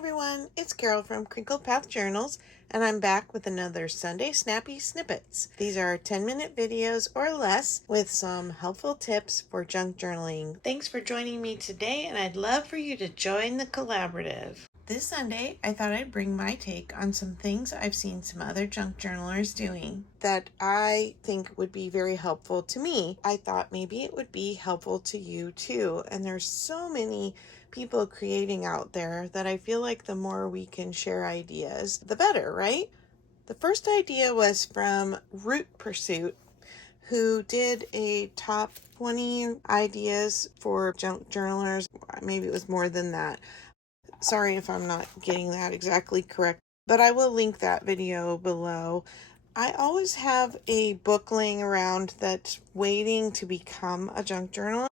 everyone, it's Carol from CrinkledPath Journals, and I'm back with another Sunday Snappy Snippets. These are 10-minute videos or less with some helpful tips for junk journaling. Thanks for joining me today, and I'd love for you to join the collaborative. This Sunday, I thought I'd bring my take on some things I've seen some other junk journalers doing that I think would be very helpful to me. I thought maybe it would be helpful to you too, and there's so many people creating out there that I feel like the more we can share ideas, the better, right? The first idea was from Root Pursuit, who did a top 20 ideas for junk journalers. Maybe it was more than that. Sorry if I'm not getting that exactly correct, but I will link that video below. I always have a book laying around that's waiting to become a junk journal.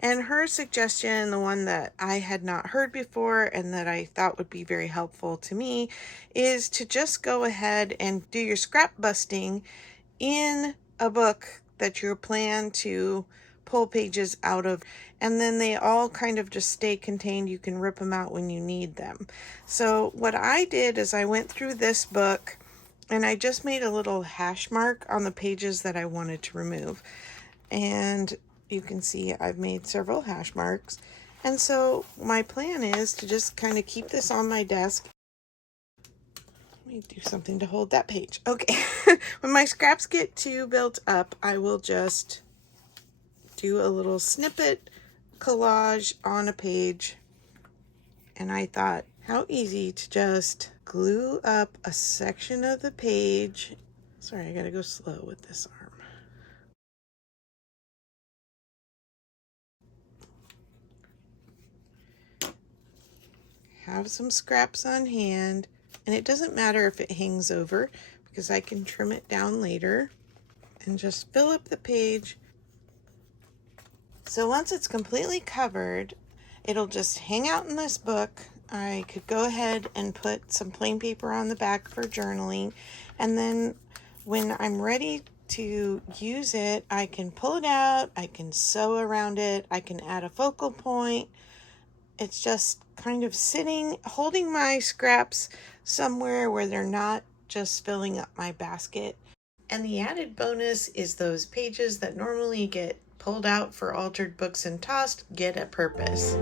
And her suggestion, the one that I had not heard before and that I thought would be very helpful to me, is to just go ahead and do your scrap busting in a book that you plan to pull pages out of, and then they all kind of just stay contained. You can rip them out when you need them. So what I did is I went through this book and I just made a little hash mark on the pages that I wanted to remove. And you can see I've made several hash marks. And so my plan is to just kind of keep this on my desk. Let me do something to hold that page. Okay. When my scraps get too built up, I will just do a little snippet collage on a page. And I thought, how easy to just glue up a section of the page. Sorry, I gotta go slow with this arm. Have some scraps on hand, and it doesn't matter if it hangs over because I can trim it down later and just fill up the page. So once it's completely covered, it'll just hang out in this book. I could go ahead and put some plain paper on the back for journaling, and then when I'm ready to use it, I can pull it out, I can sew around it, I can add a focal point. It's just kind of sitting, holding my scraps somewhere where they're not just filling up my basket. And the added bonus is those pages that normally get pulled out for altered books and tossed get a purpose.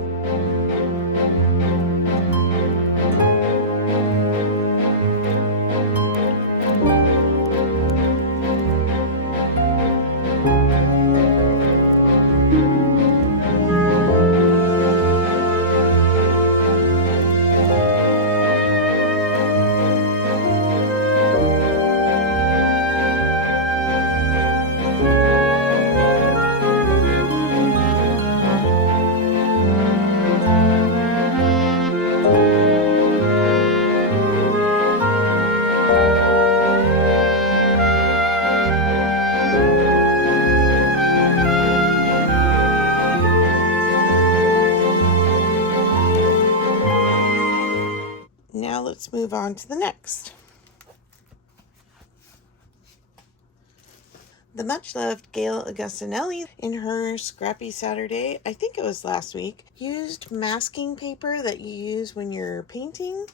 Now let's move on to the next. The much-loved Gail Augustinelli, in her Scrappy Saturday, I think it was last week, used masking paper that you use when you're painting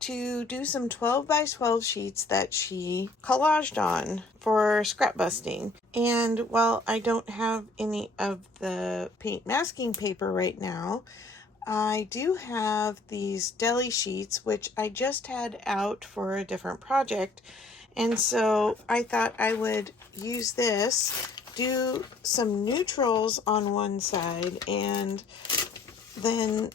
to do some 12 by 12 sheets that she collaged on for scrap busting. And while I don't have any of the paint masking paper right now, I do have these deli sheets, which I just had out for a different project. And so I thought I would use this, do some neutrals on one side, and then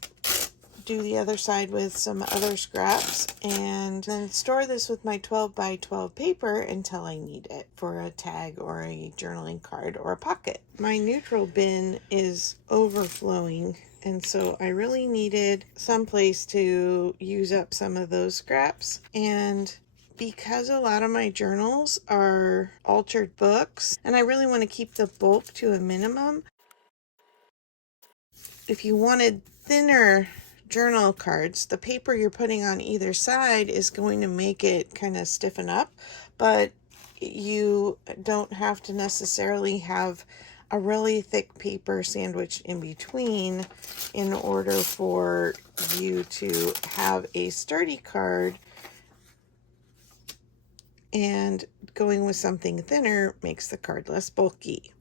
do the other side with some other scraps, and then store this with my 12 by 12 paper until I need it for a tag or a journaling card or a pocket. My neutral bin is overflowing, and so I really needed some place to use up some of those scraps. And because a lot of my journals are altered books, and I really want to keep the bulk to a minimum, if you wanted thinner journal cards, the paper you're putting on either side is going to make it kind of stiffen up, but you don't have to necessarily have a really thick paper sandwich in between in order for you to have a sturdy card, and going with something thinner makes the card less bulky.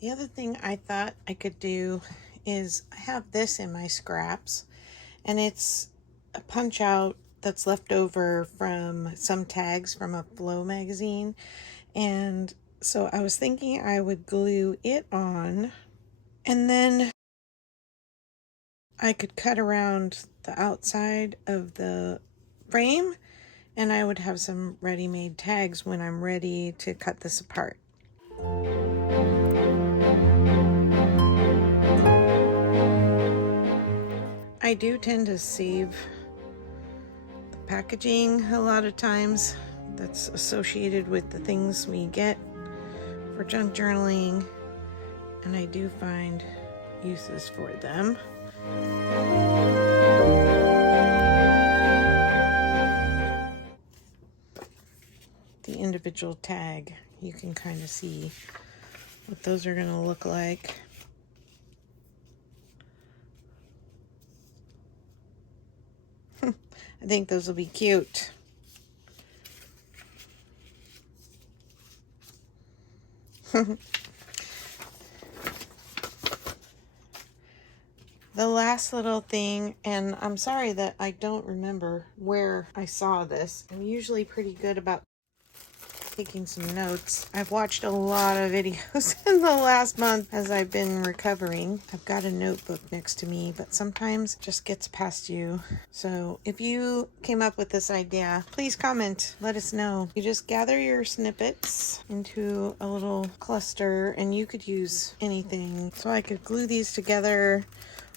The other thing I thought I could do is I have this in my scraps, and it's a punch out that's left over from some tags from a Flow magazine. And so I was thinking I would glue it on, and then I could cut around the outside of the frame, and I would have some ready-made tags when I'm ready to cut this apart. I do tend to save the packaging a lot of times. That's associated with the things we get for junk journaling, and I do find uses for them. The individual tag, you can kind of see what those are going to look like. I think those will be cute. The last little thing, and I'm sorry that I don't remember where I saw this. I'm usually pretty good about taking some notes. I've watched a lot of videos in the last month as I've been recovering. I've got a notebook next to me, but sometimes it just gets past you. So if you came up with this idea, please comment, let us know. You just gather your snippets into a little cluster, and you could use anything. So I could glue these together,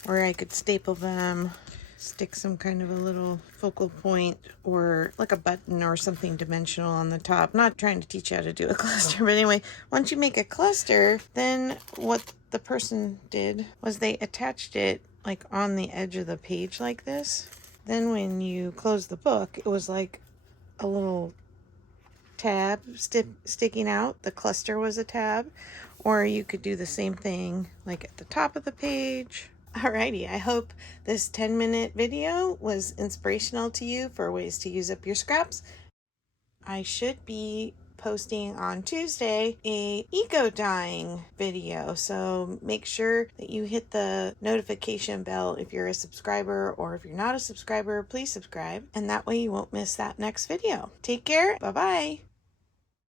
or I could staple them, stick some kind of a little focal point, or like a button or something dimensional on the top. I'm not trying to teach you how to do a cluster, but anyway, once you make a cluster, then what the person did was they attached it like on the edge of the page like this. Then when you close the book, it was like a little tab sticking out. The cluster was a tab. Or you could do the same thing like at the top of the page. Alrighty, I hope this 10-minute video was inspirational to you for ways to use up your scraps. I should be posting on Tuesday a eco dyeing video, so make sure that you hit the notification bell if you're a subscriber, or if you're not a subscriber, please subscribe, and that way you won't miss that next video. Take care, bye-bye.